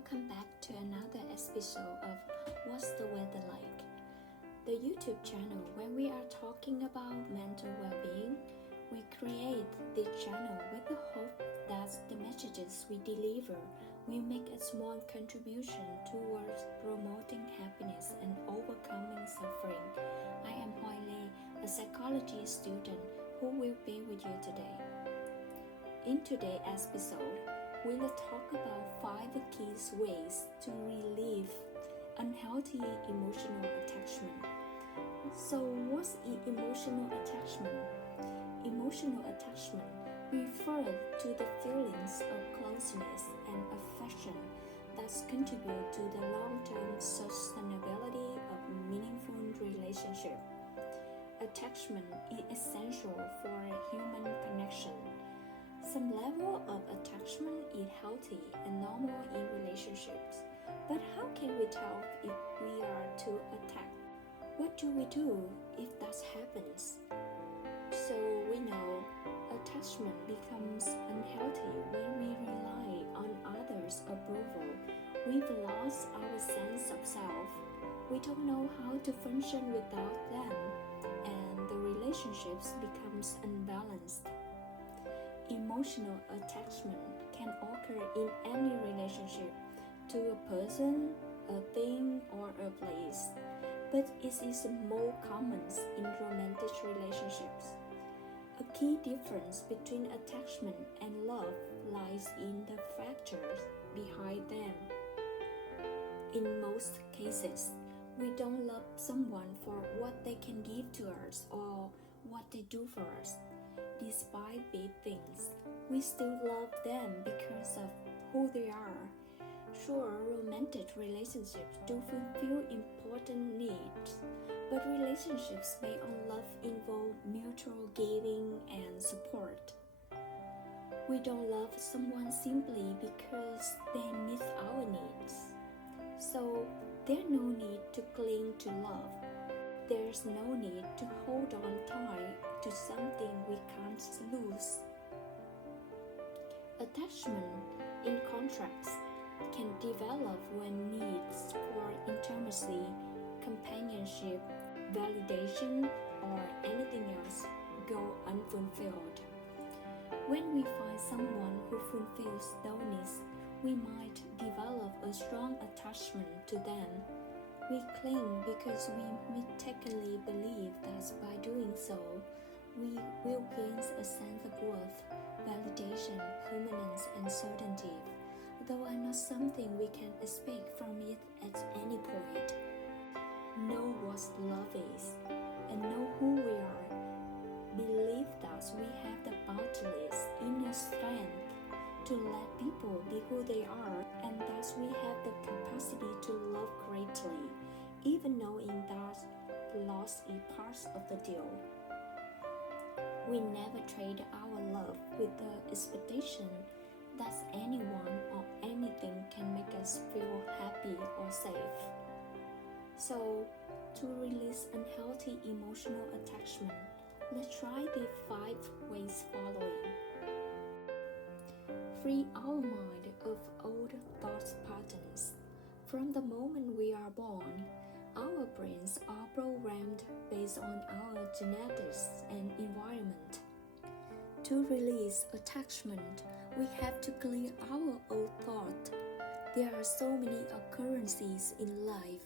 welcome back to another episode of What's the Weather Like? The YouTube channel where we are talking about mental well-being. We create this channel with the hope that the messages we deliver will make a small contribution towards promoting happiness and overcoming suffering. I am Hoyle, a psychology student who will be with you today. In today's episode, we will talk about 5 key ways to relieve unhealthy emotional attachment. So, what's emotional attachment? Emotional attachment refers to the feelings of closeness and affection that contribute to the long-term sustainability of meaningful relationship. Attachment is essential for human connection. Some level of attachment is healthy and normal in relationships, but how can we tell if we are too attached? What do we do if that happens? So we know attachment becomes unhealthy when we rely on others' approval. We've lost our sense of self. We don't know how to function without them, and the relationships becomes unbalanced. Emotional attachment can occur in any relationship to a person, a thing, or a place, but it is more common in romantic relationships. A key difference between attachment and love lies in the factors behind them. In most cases, we don't love someone for what they can give to us or what they do for us. Despite big things, we still love them because of who they are. Sure, romantic relationships do fulfill important needs, but relationships based on love involve mutual giving and support. We don't love someone simply because they meet our needs. So, there's no need to cling to love. There's no need to hold on tight to something we can't lose. Attachment, in contrast, can develop when needs for intimacy, companionship, validation, or anything else go unfulfilled. When we find someone who fulfills those needs, we might develop a strong attachment to them. We cling because we mistakenly believe that by doing so, we will gain a sense of worth, validation, permanence, and certainty, though are not something we can expect from it at any point. Know what love is, and know who we are. Believe that we have the boundless inner strength to let people be who they are, and thus we have the capacity to love greatly, even knowing that loss is part of the deal. We never trade our love with the expectation that anyone or anything can make us feel happy or safe. So, to release unhealthy emotional attachment, let's try the 5 ways following. Free our mind of old thought patterns. From the moment we are born, our brains are programmed based on our genetics and environment. To release attachment, we have to clear our old thought. There are so many occurrences in life,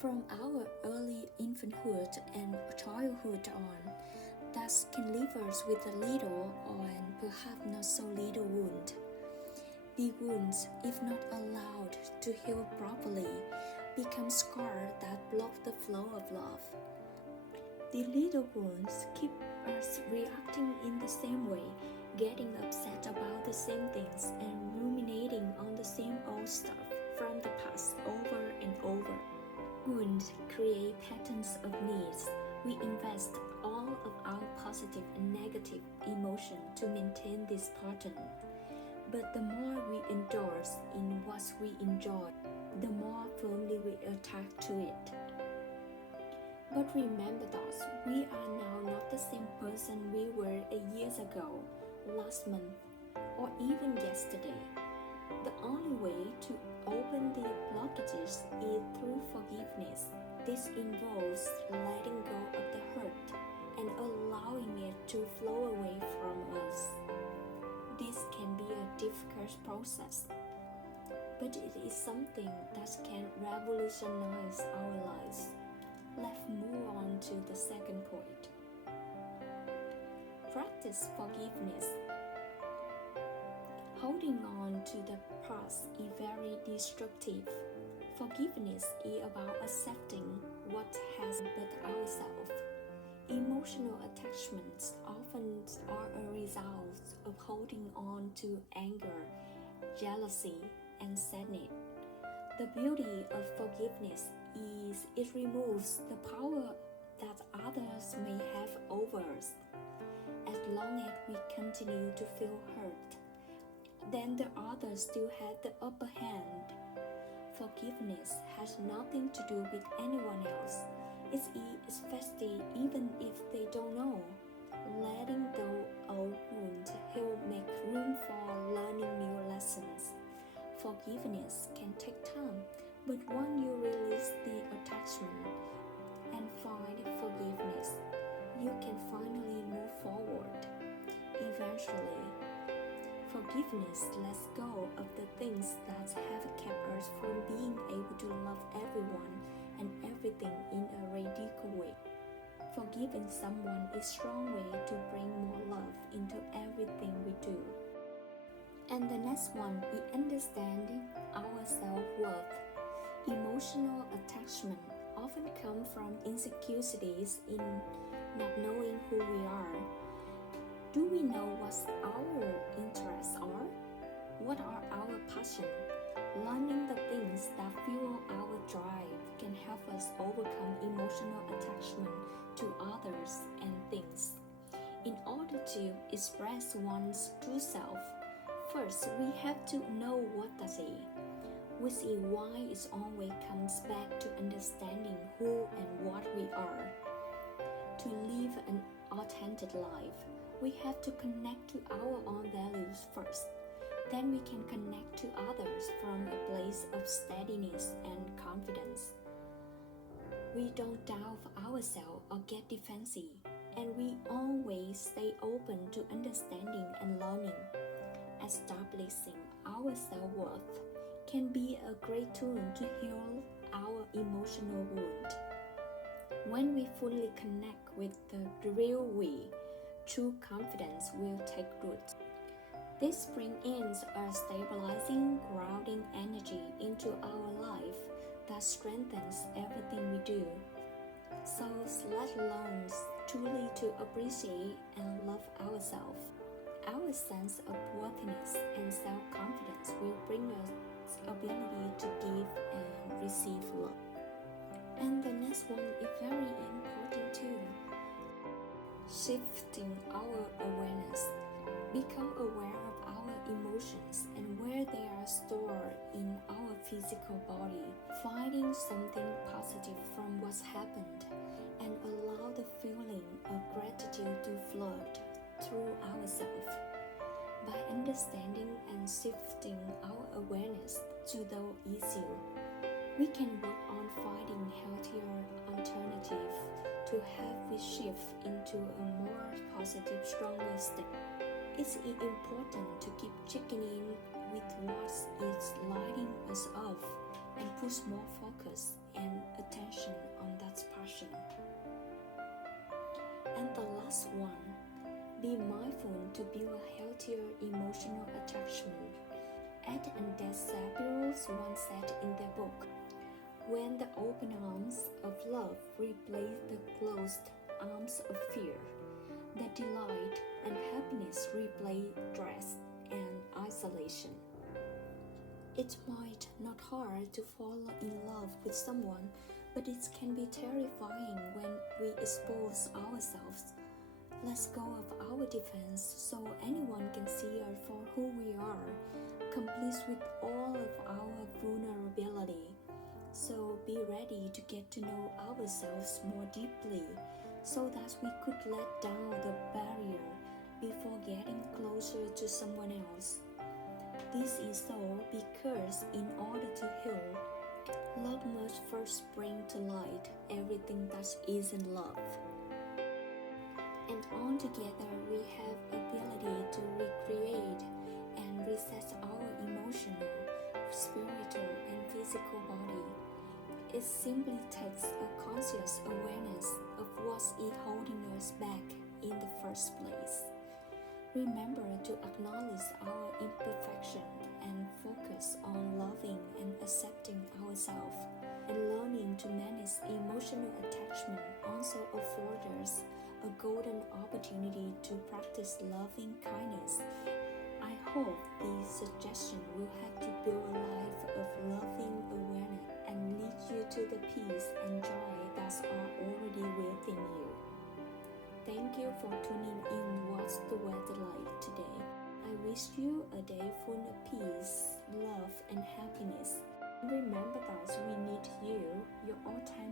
from our early infanthood and childhood on, that can leave us with a little or perhaps not so little wound. The wounds, if not allowed to heal properly, become scars that block the flow of love. The little wounds keep us reacting in the same way, getting upset about the same things and ruminating on the same old stuff from the past over and over. Wounds create patterns of needs. We invest all of our positive and negative emotion to maintain this pattern. But the more we indulge in what we enjoy, the more firmly we attach to it. But remember that we are now not the same person we were years ago, last month, or even yesterday. The only way to open First is through forgiveness. This involves letting go of the hurt and allowing it to flow away from us. This can be a difficult process, but it is something that can revolutionize our lives. Let's move on to the second point. Practice forgiveness. Holding on to the past is very destructive. Forgiveness is about accepting what has happened ourselves. Emotional attachments often are a result of holding on to anger, jealousy, and sadness. The beauty of forgiveness is it removes the power that others may have over us. As long as we continue to feel hurt, then the others still have the upper hand. Forgiveness has nothing to do with anyone else. It's especially even if they don't know. Letting go of wounds helps make room for learning new lessons. Forgiveness can take time, but when you release the attachment and find forgiveness, you can finally move forward. Eventually, forgiveness lets go of the things that have kept us from being able to love everyone and everything in a radical way. Forgiving someone is a strong way to bring more love into everything we do. And the next one is understanding our self-worth. Emotional attachment often comes from insecurities in not knowing who we are. Do we know what our interests are? What are our passions? Learning the things that fuel our drive can help us overcome emotional attachment to others and things. In order to express one's true self, first we have to know what that is, which is why it always comes back to understanding who and what we are. To live an authentic life, we have to connect to our own values first. Then we can connect to others from a place of steadiness and confidence. We don't doubt ourselves or get defensive, and we always stay open to understanding and learning. Establishing our self-worth can be a great tool to heal our emotional wound. When we fully connect with the real we, true confidence will take root. This brings in a stabilizing, grounding energy into our life that strengthens everything we do. So let's learn truly to appreciate and love ourselves. Our sense of worthiness and self-confidence will bring us ability to give and receive love. And the next one is very important too. Shifting our awareness. Become aware of our emotions and where they are stored in our physical body. Finding something positive from what's happened and allow the feeling of gratitude to flood through ourselves. By understanding and shifting our awareness to those issues, we can work on finding healthier alternatives to have we shift into a more positive, stronger state. It's important to keep checking in with what is lighting us up and put more focus and attention on that passion. And the last one, be mindful to build a healthier emotional attachment. Ed and Des Sabros once said in their book, when the open arms of love replace the closed arms of fear, the delight and happiness replace stress and isolation. It might not hard to fall in love with someone, but it can be terrifying when we expose ourselves. Let's go of our defense so anyone can see us for who we are, complete with all of our vulnerability. So be ready to get to know ourselves more deeply so that we could let down the barrier before getting closer to someone else. This is so because in order to heal, force bring to light everything that isn't love. And altogether we have ability to recreate and reset our emotional, spiritual, and physical body. It simply takes a conscious awareness of what's holding us back in the first place. Remember to acknowledge our imperfection and focus on loving and accepting ourselves. And learning to manage emotional attachment also affords us a golden opportunity to practice loving kindness. I hope these suggestions will help you build a life of loving awareness and lead you to the peace and joy that are already within you. Thank you for tuning in What's the Weather Like today. I wish you a day full of peace, love, and happiness. Remember that we need you, your all-time